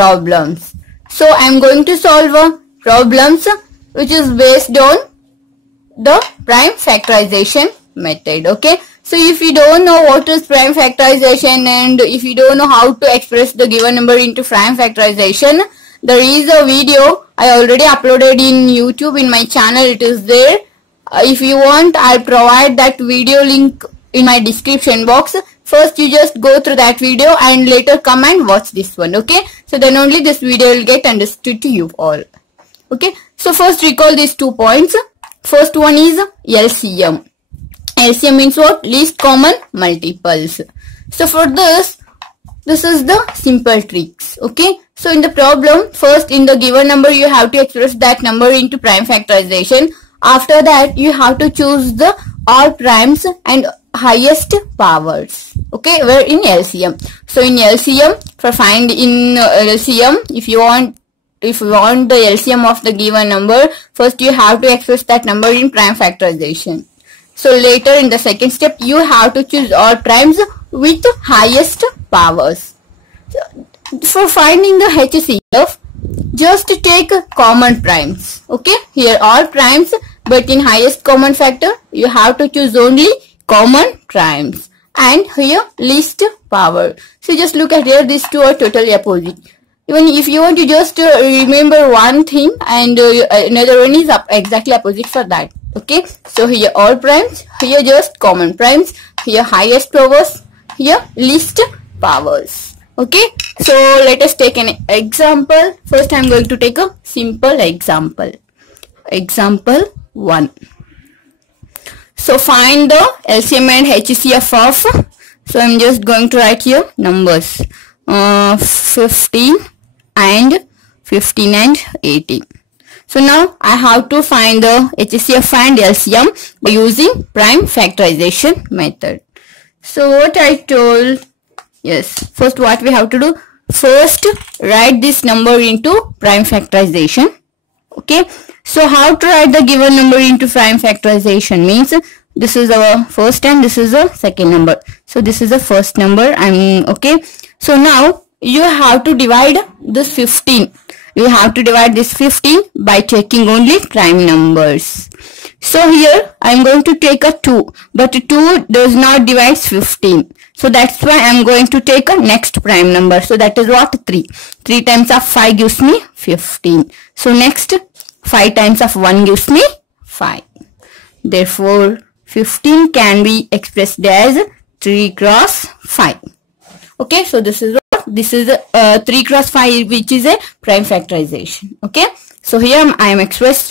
problems. So I am going to solve problems which is based on the prime factorization method. Okay, so if you don't know what is prime factorization and if you don't know how to express the given number into prime factorization, there is a video I already uploaded in YouTube in my channel. It is there. If you want, I'll provide that video link in my description box. First you just go through that video and later come and watch this one. Okay, so then only this video will get understood to you all. Okay, so first recall these 2 points. First one is LCM. LCM means what? Least common multiples. So for this is the simple tricks. Okay, so in the problem, first in the given number you have to express that number into prime factorization. After that you have to choose the all primes and highest powers. Okay, we're in LCM. So in LCM, for find in LCM, if you want the LCM of the given number, first you have to express that number in prime factorization. So later in the second step you have to choose all primes with highest powers. So for finding the HCF, just take common primes. Okay, here all primes, but in highest common factor you have to choose only common primes, and here least power. So just look at here, these two are totally opposite. Even if you want to just remember one thing, and another one is exactly opposite for that. Okay, so here all primes, here just common primes, here highest powers, here least powers. Okay, so let us take an example. First I am going to take a simple example. Example 1. So find the LCM and HCF of, so I am just going to write here numbers 15 and 18. So now I have to find the HCF and LCM by using prime factorization method. So what I told, yes, first what we have to do, first write this number into prime factorization. Okay, so how to write the given number into prime factorization means this is our first and this is the second number. So this is the first number, okay. So now you have to divide this 15. You have to divide this 15 by taking only prime numbers. So here I am going to take a 2, but 2 does not divide 15. So that's why I am going to take a next prime number. So that is what? 3. 3 times of 5 gives me 15. So next 5 times of 1 gives me 5. Therefore 15 can be expressed as 3 cross 5. Okay, so this is 3 cross 5, which is a prime factorization. Okay, so here I am expressed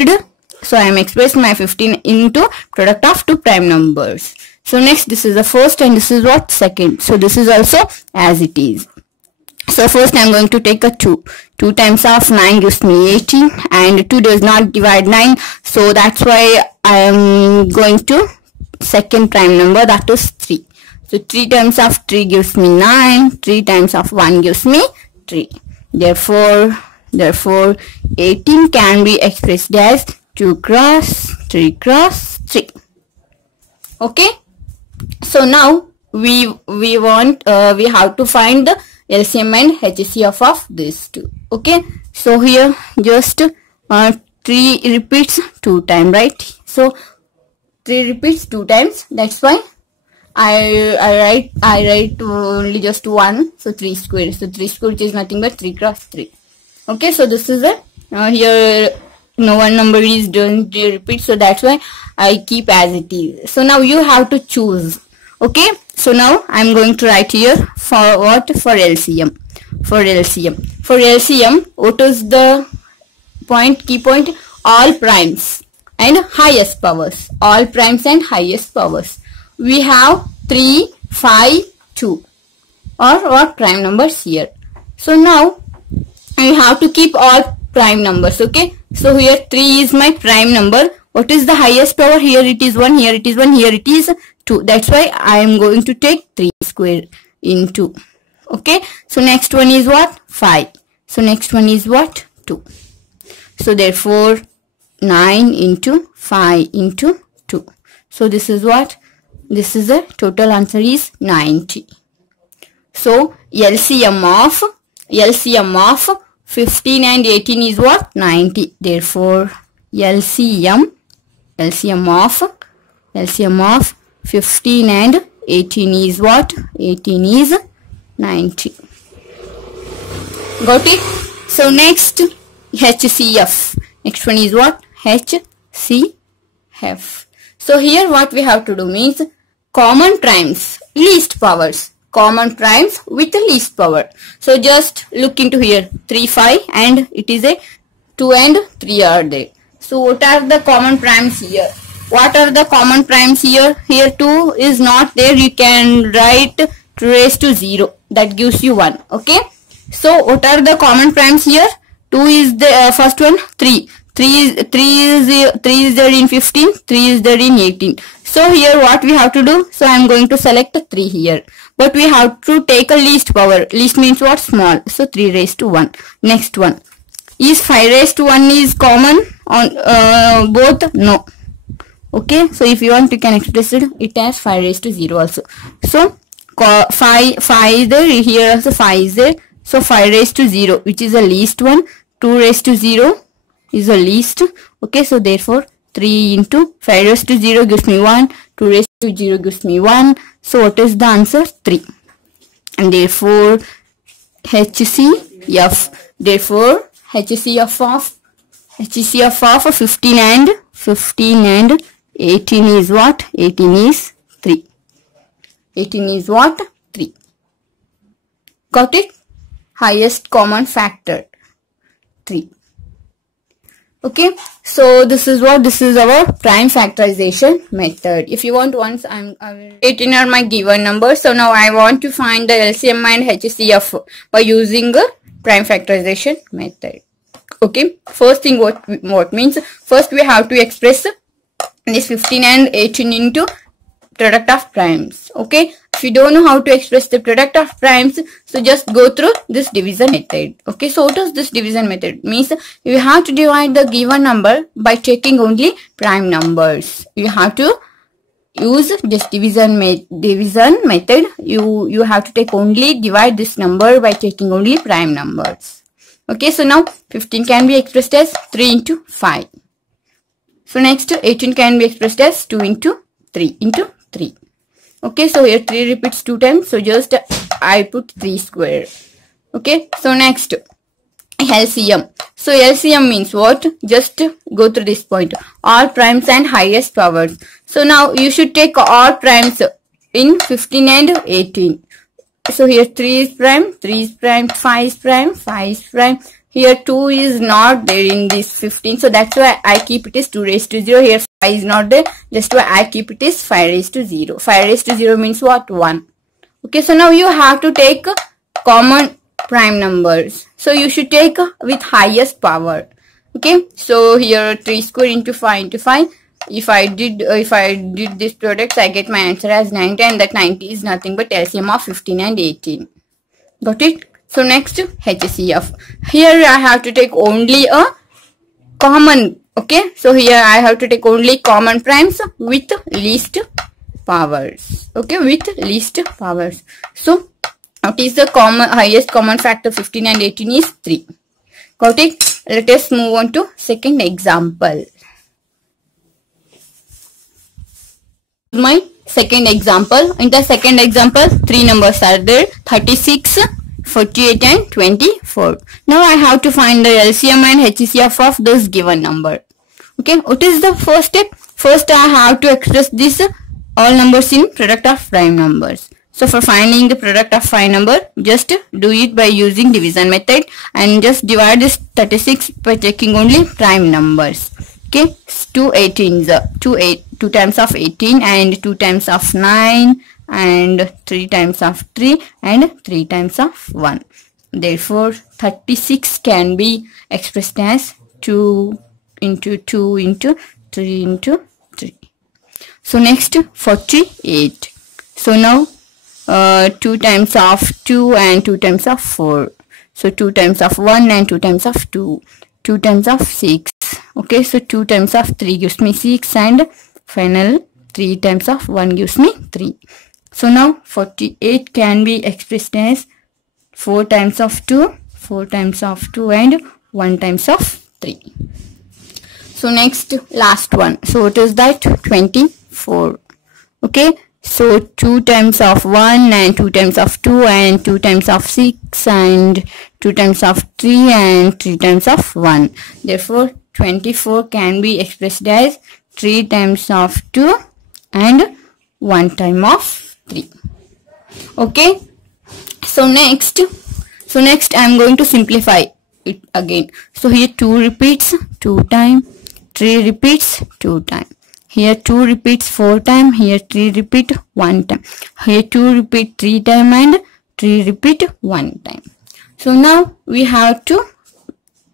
my 15 into product of 2 prime numbers. So next this is the first and this is what? Second. So this is also as it is. So first I am going to take a 2. 2 times of 9 gives me 18, and 2 does not divide 9. So that's why I am going to second prime number, that is 3. So 3 times of 3 gives me 9. 3 times of 1 gives me 3. Therefore 18 can be expressed as 2 cross 3 cross 3. Okay. So now we have to find the LCM and HCF of these two. Okay. So here just 3 repeats 2 times, right? So 3 repeats 2 times. That's why I write only just 1. So 3 square. So 3 square, which is nothing but 3 cross 3. Okay. So this is a here no one number is don't repeat. So that's why I keep as it is. So now you have to choose. Okay. So now I am going to write here for what? For LCM. For LCM, what is the point? Key point: all primes and highest powers. All primes and highest powers. We have 3, 5, 2 or what prime numbers here. So now we have to keep all prime numbers. Okay. So here 3 is my prime number. What is the highest power? Here it is 1, here it is 1, here it is 2. That's why I am going to take 3 square into. Okay. So next one is what? 5. So next one is what? 2. So therefore 9 into 5 into 2. So this is what? This is the total answer is 90. So LCM of LCM of 15 and 18 is what? 90. Therefore, LCM of 15 and 18 is what? 18 is 90. Got it? So next, HCF. Next one is what? HCF. So here what we have to do means common primes, least powers. Common primes with the least power. So just look into here, 3, 5 and it is a 2 and 3 are there. So what are the common primes here? What are the common primes here? Here 2 is not there. You can write 2 raised to 0. That gives you 1. Okay. So what are the common primes here? 2 is the first one. 3. 3 is there in 15. 3 is there in 18. So here what we have to do? So I am going to select 3 here. But we have to take a least power. Least means what? Small. So 3 raised to 1. Next one. Is 5 raised to 1 is common on both? No. Okay. So if you want, you can express it as 5 raised to 0 also. So 5 is there. Here also 5 is there. So 5 raised to 0, which is the least one. 2 raised to 0 is the least. Okay. So therefore 3 into 5 raised to 0 gives me 1. 2 raised to 0 gives me 1. So what is the answer? 3. And therefore HCF. Therefore HCF of 15 and 18 is what? 18 is 3. 18 is what? 3. Got it? Highest common factor 3. Okay, so this is what? This is our prime factorization method. If you want, once I will write in my given number. So now I want to find the LCM and HCF by using a prime factorization method. Okay, first thing what means? First we have to express this 15 and 18 into product of primes. Okay, if you don't know how to express the product of primes, so just go through this division method. Okay, so what is this division method? Means you have to divide the given number by taking only prime numbers. You have to use this division method. You have to divide this number by taking only prime numbers. Okay, so now 15 can be expressed as 3 into 5. So next 18 can be expressed as 2 into 3 into 3. Okay, so here 3 repeats 2 times. So just I put 3 square. Okay, so next LCM. So LCM means what? Just go through this point. All primes and highest powers. So now you should take all primes in 15 and 18. So here 3 is prime, 3 is prime, 5 is prime, 5 is prime. Here 2 is not there in this 15. So that's why I keep it as 2 raised to 0. Here 5 is not there. Just why I keep it as 5 raised to 0. 5 raised to 0 means what? 1. Okay, so now you have to take common prime numbers. So you should take with highest power. Okay, so here 3 square into 5 into 5. If I did this product, I get my answer as 90, and that 90 is nothing but LCM of 15 and 18. Got it? So next HCF. Here I have to take only a common. Okay, so here I have to take only common primes with least powers. Okay, with least powers. So what is the highest common factor? 15 and 18 is 3. Got it? Let us move on to second example. My second example. In the second example, 3 numbers are there: 36, 48 and 24. Now I have to find the LCM and HCF of this given number. Okay, what is the first step? First I have to express this all numbers in product of prime numbers. So for finding the product of prime number, just do it by using division method and just divide this 36 by taking only prime numbers. Okay, 2 18s, 2 times of 18 and 2 times of 9 and 3 times of 3 and 3 times of 1. Therefore 36 can be expressed as 2 into 2 into 3 into 3. So next 48. So now 2 times of 2 and 2 times of 4. So 2 times of 1 and 2 times of 2. 2 times of 6. Okay, so 2 times of 3 gives me 6 and final 3 times of 1 gives me 3. So now 48 can be expressed as 4 times of 2, 4 times of 2 and 1 times of 3. So next last one. So what is that? 24. Okay. So 2 times of 1 and 2 times of 2 and 2 times of 6 and 2 times of 3 and 3 times of 1. Therefore 24 can be expressed as 3 times of 2 and 1 time of 3. Okay. So next I am going to simplify it again. So here 2 repeats 2 times, 3 repeats 2 times. Here 2 repeats 4 times, here 3 repeat 1 time. Here 2 repeat 3 times and 3 repeat 1 time. So now we have to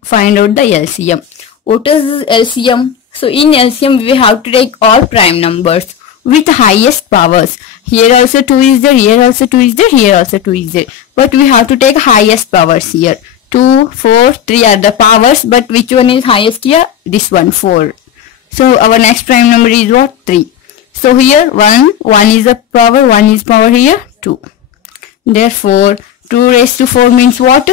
find out the LCM. What is LCM? So in LCM we have to take all prime numbers with highest powers. Here also 2 is there, here also 2 is there, here also 2 is there. But we have to take highest powers here. 2, 4, 3 are the powers, but which one is highest here? This one, 4. So our next prime number is what? 3. So here 1 is a power, 1 is power here, 2. Therefore 2 raised to 4 means what?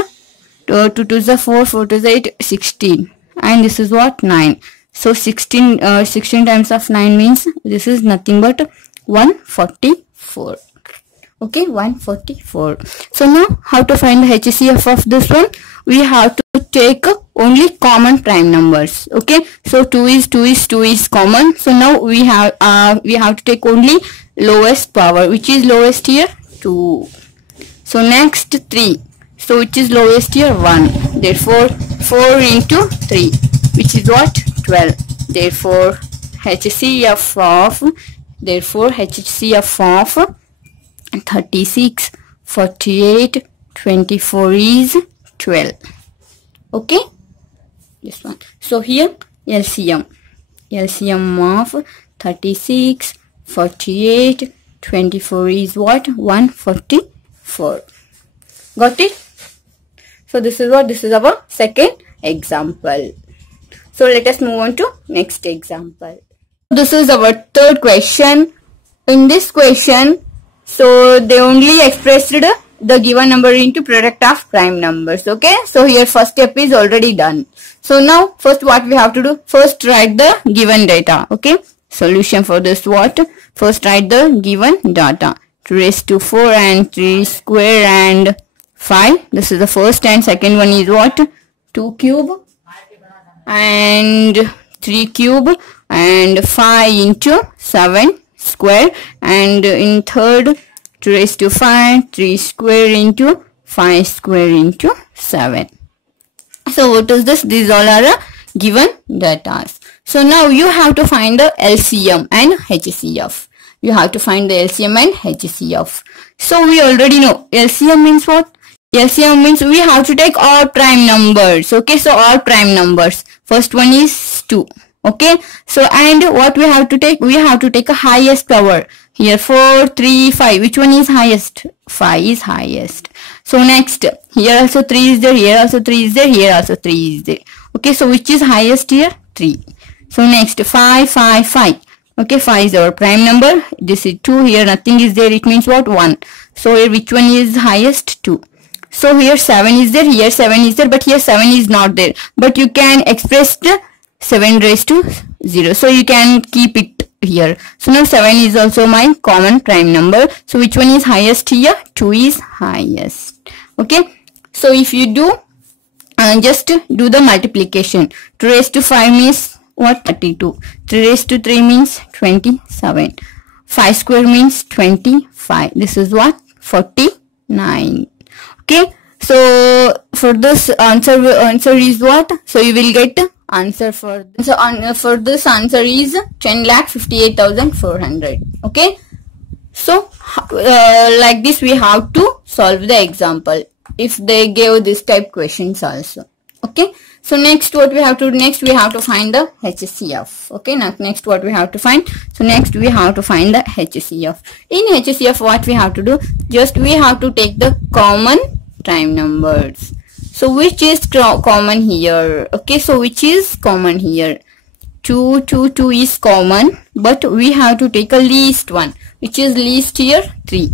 2 to the 4, 4 to the 8, 16. And this is what? 9. So 16 times of 9 means this is nothing but 144. Okay, 144. So now how to find the HCF of this one? We have to take only common prime numbers. Okay, so 2 is common. So now we have to take only lowest power. Which is lowest here? 2. So next 3. So which is lowest here? 1. Therefore 4 into 3, which is what? 12. Therefore HCF of 36, 48, 24 is 12. Okay, this one. So here LCM of 36, 48, 24 is what? 144. Got it? So this is what? This is our second example. So let us move on to next example. This is our third question. In this question, so they only expressed the given number into product of prime numbers. Okay, so here first step is already done. So now first what we have to do? First write the given data. Okay, solution for this what? First write the given data. 2 raised to 4 and 3 square and 5. This is the first, and second one is what? 2 cube and 3 cube and 5 into 7 square, and in third 2 raised to 5, 3 square into 5 square into 7. So what is this? These all are given data. So now you have to find the LCM and HCF. You have to find the LCM and HCF. So we already know LCM means what? LCM means we have to take all prime numbers. Okay, so all prime numbers. First one is 2. Okay, so and what we have to take? We have to take a highest power. Here 4, 3, 5. Which one is highest? 5 is highest. So next, here also 3 is there, here also 3 is there, here also 3 is there. Okay, so which is highest here? 3. So next 5, 5, 5. Okay, 5 is our prime number. This is 2. Here nothing is there. It means what? 1. So here which one is highest? 2. So here 7 is there, here 7 is there, but here 7 is not there. But you can express the 7 raised to 0. So you can keep it here. So now 7 is also my common prime number. So which one is highest here? 2 is highest. Okay. So if you do, just do the multiplication. 2 raised to 5 means what? 32. 3 raised to 3 means 27. 5 square means 25. This is what? 49. Okay. So for this answer is what? So you will get answer for this. So for this answer is 10,58,400. Okay. So like this we have to solve the example if they gave this type questions also. Okay. So next what we have to do? Next we have to find the HCF. Okay. Now next what we have to find? So next we have to find the HCF. In HCF what we have to do? Just we have to take the common prime numbers. So which is common here? Okay, so which is common here? 2 is common, but we have to take a least one. Which is least here? 3.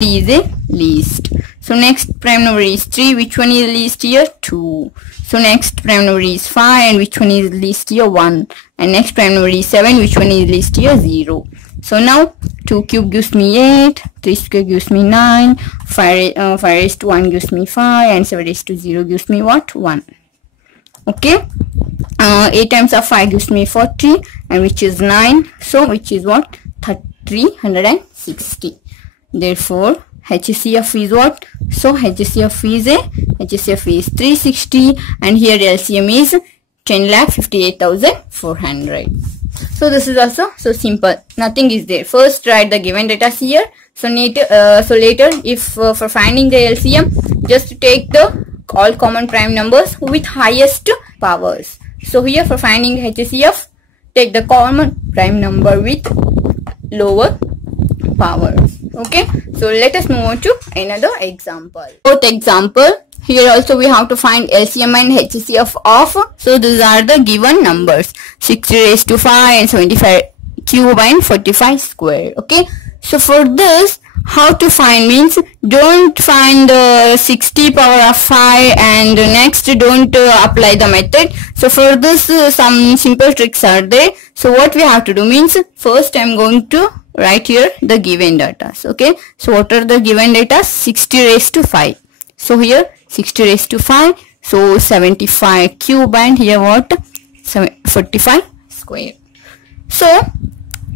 3 is a least. So next prime number is 3. Which one is least here? 2. So next prime number is 5, and which one is least here? 1. And next prime number is 7. Which one is least here? 0. So now 2 cube gives me 8, 3 square gives me 9, 5 raised to 1 gives me 5, and 7 raised to 0 gives me what? 1. Okay. 8 times of 5 gives me 40, and which is 9. So which is what? 360. Therefore HCF is what? So HCF is 360, and here LCM is 10,58,400. So this is also so simple. Nothing is there. First write the given data here. So later if for finding the LCM, just take the all common prime numbers with highest powers. So here for finding HCF, take the common prime number with lower powers. Okay, so let us move on to another example. Fourth example, here also we have to find LCM and HCF of, so these are the given numbers, 60 raised to 5 and 75 cube and 45 square. Okay, so for this, how to find means, don't find 60 power of 5 and next don't apply the method. So for this some simple tricks are there. So what we have to do means, first I am going to write here the given data. Okay, so what are the given data? 60 raised to 5. So here 60 raised to 5, so 75 cube and here what? 45 square. So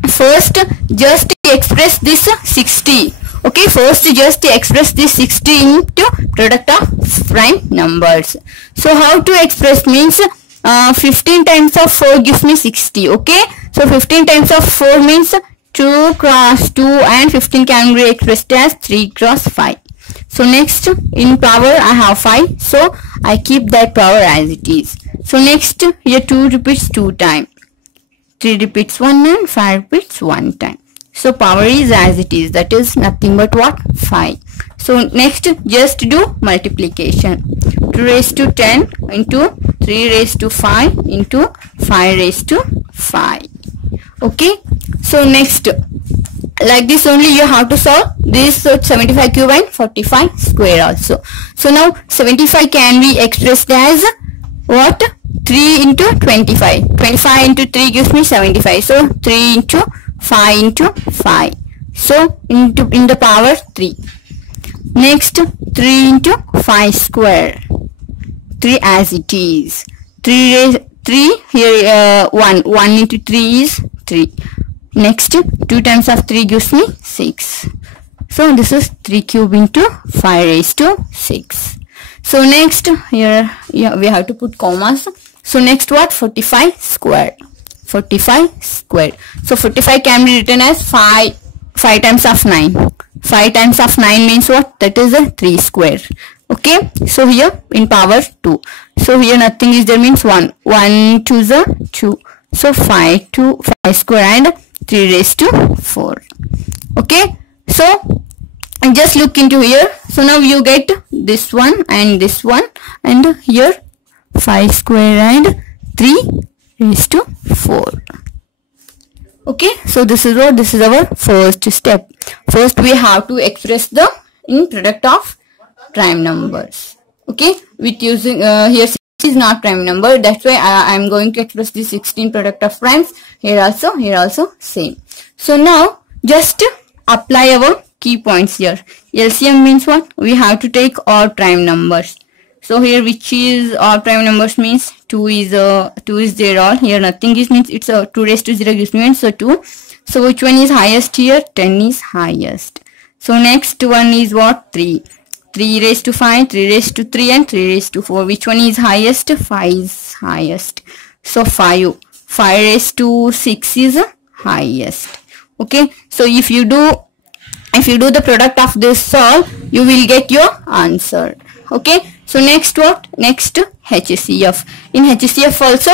first just express this 60. Okay, first just express this 60 into product of prime numbers. So how to express means, 15 times of 4 gives me 60. Okay, so 15 times of 4 means 2 cross 2, and 15 can be expressed as 3 cross 5. So next in power I have 5, so I keep that power as it is. So next here 2 repeats 2 times, 3 repeats 1, and 5 repeats 1 time. So power is as it is, that is nothing but what? 5. So next just do multiplication. 2 raised to 10 into 3 raised to 5 into 5 raised to 5. Okay, so next like this only you have to solve this 75 cube and 45 square also. So now 75 can be expressed as what? 3 into 25. 25 into 3 gives me 75. So 3 into 5 into 5. So in the power 3. Next 3 into 5 square. 3 as it is. 3 here 1 into 3 is 3. Next 2 times of 3 gives me 6. So this is 3 cube into 5 raised to 6. So next here we have to put commas. So next what? 45 square. 45 square. So 45 can be written as 5 times of 9. 5 times of 9 means what? That is a 3 square. Okay, so here in power 2. So here nothing is there, means 1. 1 2 is a 2. So 5 square and 3 raised to 4. Okay, so just look into here. So now you get this one and this one, and here 5 square and 3 raised to 4. Okay, so this is what? This is our first step. First we have to express the in product of prime numbers. Okay, with using here 6 is not prime number, that's why I am going to express the 16 product of primes. Here also same. So now just apply our key points here. LCM means what? We have to take all prime numbers. So here which is all prime numbers means 2 is there all. Here nothing is, means it's a 2 raised to 0 gives me 1, so 2. So which one is highest here? 10 is highest. So next one is what? 3. 3 raised to 5, 3 raised to 3 and 3 raised to 4. Which one is highest? 5 is highest. So 5 raised to 6 is highest. Okay, so if you do the product of this all, you will get your answer. Okay, so next what? Next HCF. In HCF also,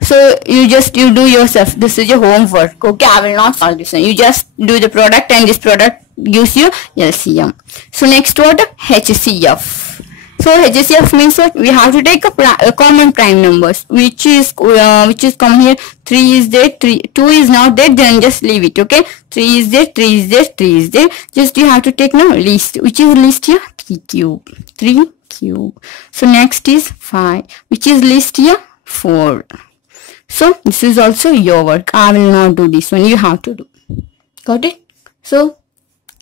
so you do yourself. This is your homework. Okay, I will not solve this one. You just do the product and this product gives you LCM. So next what? HCF. So HCF means what? We have to take a common prime numbers, which is common here. 3 is there, 2 is not there, then just leave it. Okay, 3 is there, 3 is there, 3 is there. Just you have to take now least, which is least here, 3 cube, 3 cube. So next is 5, which is least here, 4. So this is also your work. I will not do this one. You have to do. Got it? So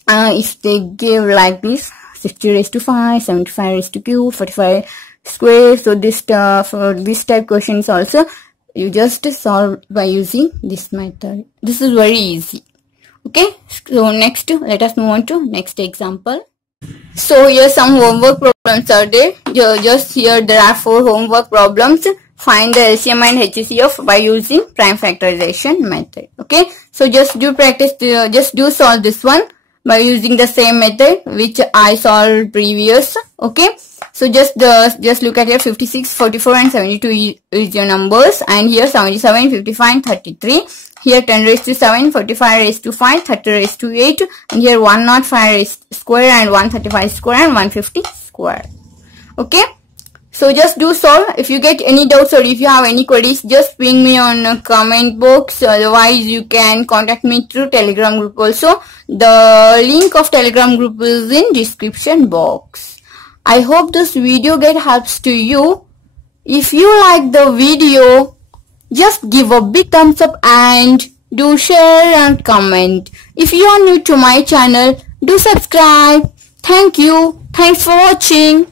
if they give like this, 60 raised to 5, 75 raised to cube, 45 square. So this for this type questions also, you just solve by using this method. This is very easy. Okay. So next, let us move on to next example. So here some homework problems are there. Just here there are 4 homework problems. Find the LCM and HCF by using prime factorization method. Okay. So just do practice. Just do solve this one by using the same method which I solved previous. Okay. So just look at here, 56, 44 and 72 is your numbers, and here 77, 55 and 33. Here 10 raised to 7, 45 raised to 5, 30 raised to 8, and here 105 raised square and 135 square and 150 square. Okay. So just do solve. If you get any doubts or if you have any queries, just ping me on comment box. Otherwise, you can contact me through Telegram group also. The link of Telegram group is in description box. I hope this video helps to you. If you like the video, just give a big thumbs up and do share and comment. If you are new to my channel, do subscribe. Thank you. Thanks for watching.